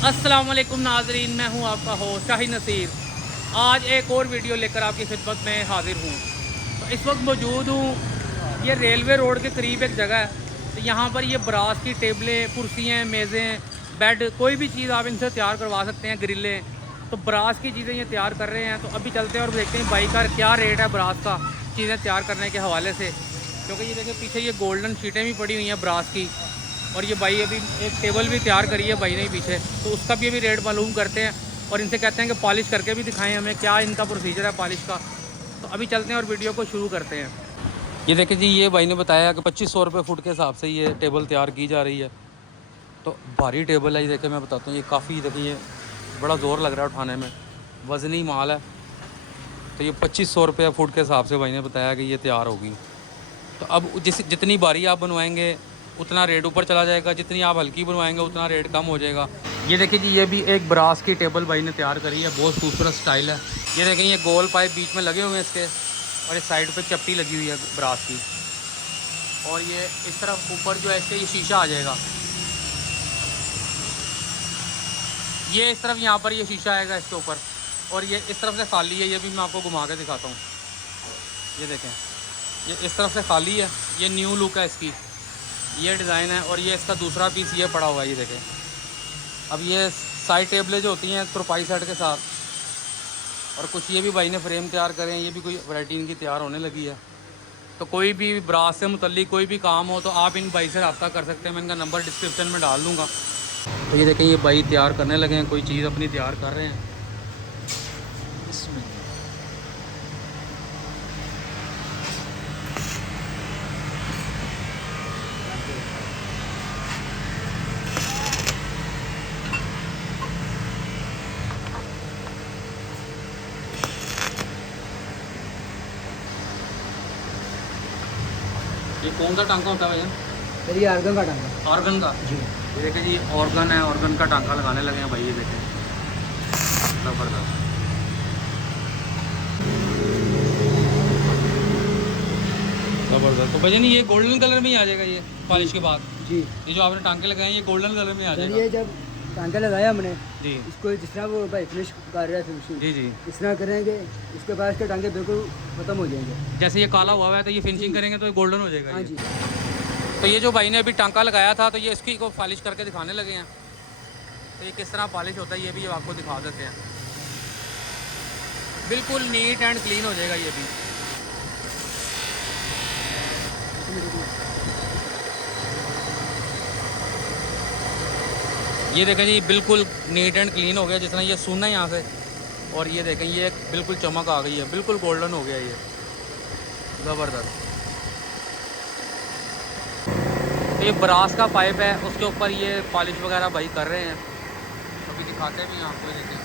अस्सलाम वालेकुम नाजरीन, मैं हूं आपका होस्ट शाहिद नसीर। आज एक और वीडियो लेकर आपकी खिदमत में हाजिर हूं। तो इस वक्त मौजूद हूं, ये रेलवे रोड के करीब एक जगह है। तो यहाँ पर ये ब्रास की टेबलें, कुर्सियाँ, मेज़ें, बेड, कोई भी चीज़ आप इनसे तैयार करवा सकते हैं। ग्रिलें, तो ब्रास की चीज़ें ये तैयार कर रहे हैं। तो अभी चलते हैं और देखते हैं भाई का क्या रेट है ब्रास का चीज़ें तैयार करने के हवाले से। क्योंकि ये देखिए पीछे ये गोल्डन शीटें भी पड़ी हुई हैं ब्रास की। और ये भाई अभी एक टेबल भी तैयार करी है भाई ने पीछे, तो उसका भी अभी रेट मालूम करते हैं और इनसे कहते हैं कि पॉलिश करके भी दिखाएं हमें क्या इनका प्रोसीजर है पॉलिश का। तो अभी चलते हैं और वीडियो को शुरू करते हैं। ये देखिए जी, ये भाई ने बताया कि 2500 रुपये फुट के हिसाब से ये टेबल तैयार की जा रही है। तो भारी टेबल है ये, देखिए मैं बताता हूँ, ये काफ़ी देखिए ये बड़ा ज़ोर लग रहा है उठाने में, वज़नी माल है। तो ये 2500 रुपये फुट के हिसाब से भाई ने बताया कि ये तैयार होगी। तो अब जितनी भारी आप बनवाएंगे उतना रेट ऊपर चला जाएगा, जितनी आप हल्की बनवाएंगे उतना रेट कम हो जाएगा। ये देखिए जी, ये भी एक ब्रास की टेबल भाई ने तैयार करी है, बहुत खूबसूरत स्टाइल है। ये देखें, ये गोल पाइप बीच में लगे हुए हैं इसके, और इस साइड पे चप्टी लगी हुई है ब्रास की। और ये इस तरफ ऊपर जो है इसके ये शीशा आ जाएगा, ये इस तरफ यहाँ पर ये शीशा आएगा इसके ऊपर। और ये इस तरफ से खाली है, ये भी मैं आपको घुमा के दिखाता हूँ। ये देखें, ये इस तरफ से खाली है, ये न्यू लुक है इसकी, ये डिज़ाइन है। और ये इसका दूसरा पीस ये पड़ा हुआ है, ये देखें। अब ये साइड टेबलें जो होती हैं तुरपाई सेट के साथ, और कुछ ये भी भाई ने फ्रेम तैयार करे हैं, ये भी कोई वैरायटी इनकी तैयार होने लगी है। तो कोई भी ब्रास से मुतल्लिक कोई भी काम हो तो आप इन भाई से रब्ता कर सकते हैं, मैं इनका नंबर डिस्क्रिप्शन में डाल दूँगा। तो ये देखें, ये भाई तैयार करने लगे हैं, कोई चीज़ अपनी तैयार कर रहे हैं इसमें। ये कौन सा टांका होता है भैया? सर ये आर्गन का टांका। ऑर्गन का जी। ये देखिए जी, ऑर्गन है, ऑर्गन का टांका लगाने लगे हैं भाई। ये देखें, ज़बरदस्त। ज़बरदस्त। तो भैया नहीं, ये गोल्डन कलर में ही आ जाएगा ये पॉलिश के बाद? जी। ये जो आपने टांके लगाए हैं ये गोल्डन कलर में आ सर जाएगा? ये जब टांका लगाया हमने जी इसको जिस तरह वो भाई फिनिश कर रहा है फिनिशिंग, जी जी। इस तरह करेंगे उसके बाद इसके टांके बिल्कुल खत्म हो जाएंगे। जैसे ये काला हुआ है तो ये फिनिशिंग करेंगे तो ये गोल्डन हो जाएगा हाँ ये। जी। तो ये जो भाई ने अभी टांका लगाया था, तो ये इसकी को पॉलिश करके दिखाने लगे हैं। तो ये किस तरह पॉलिश होता है ये भी आपको दिखा देते हैं। बिल्कुल नीट एंड क्लीन हो जाएगा ये भी। ये देखें जी, बिल्कुल नीट एंड क्लीन हो गया, जितना ये सुना है यहाँ से। और ये देखें, ये बिल्कुल चमक आ गई है, बिल्कुल गोल्डन हो गया ये, ज़बरदस्त। तो ये ब्रास का पाइप है, उसके ऊपर ये पॉलिश वगैरह भाई कर रहे हैं। अभी दिखाते भी हैं आपको, देखें।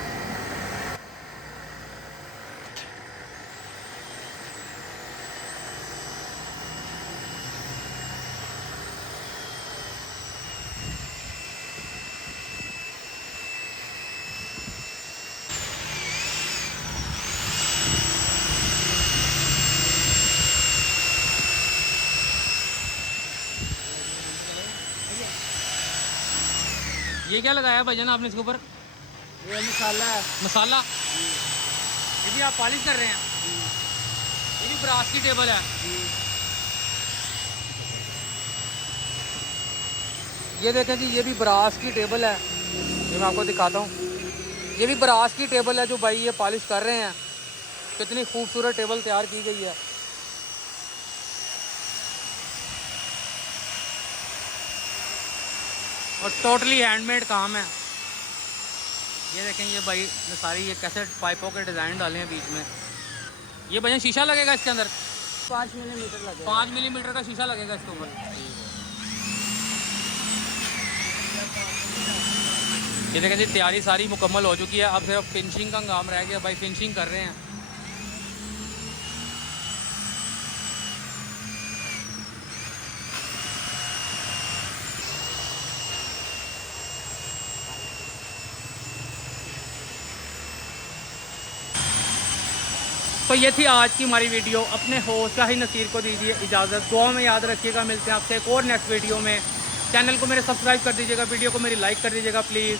ये क्या लगाया भाईजान आपने इसके ऊपर? ये मसाला है। मसाला? ये भी आप पॉलिश कर रहे हैं? ये भी ब्रास की टेबल है? ये देखें जी, ये भी ब्रास की टेबल है, ये मैं आपको दिखाता हूँ। ये भी ब्रास की टेबल है जो भाई ये पॉलिश कर रहे हैं। कितनी खूबसूरत टेबल तैयार की गई है। और टोटली हैंडमेड काम है। ये देखें, ये भाई ने सारी ये कैसे पाइपों के डिज़ाइन डाले हैं बीच में। ये भैया शीशा लगेगा इसके अंदर? 5 मिलीमीटर लगेगा। 5 मिलीमीटर का शीशा लगेगा इसके ऊपर। ये देखें जी, तैयारी सारी मुकम्मल हो चुकी है, अब सिर्फ फिनिशिंग का काम रह गया। भाई फिनिशिंग कर रहे हैं। तो ये थी आज की हमारी वीडियो। अपने होस्ट शाहिद नसीर को दीजिए इजाज़त, दुआ में याद रखिएगा। मिलते हैं आपसे एक और नेक्स्ट वीडियो में। चैनल को मेरे सब्सक्राइब कर दीजिएगा, वीडियो को मेरी लाइक कर दीजिएगा प्लीज़।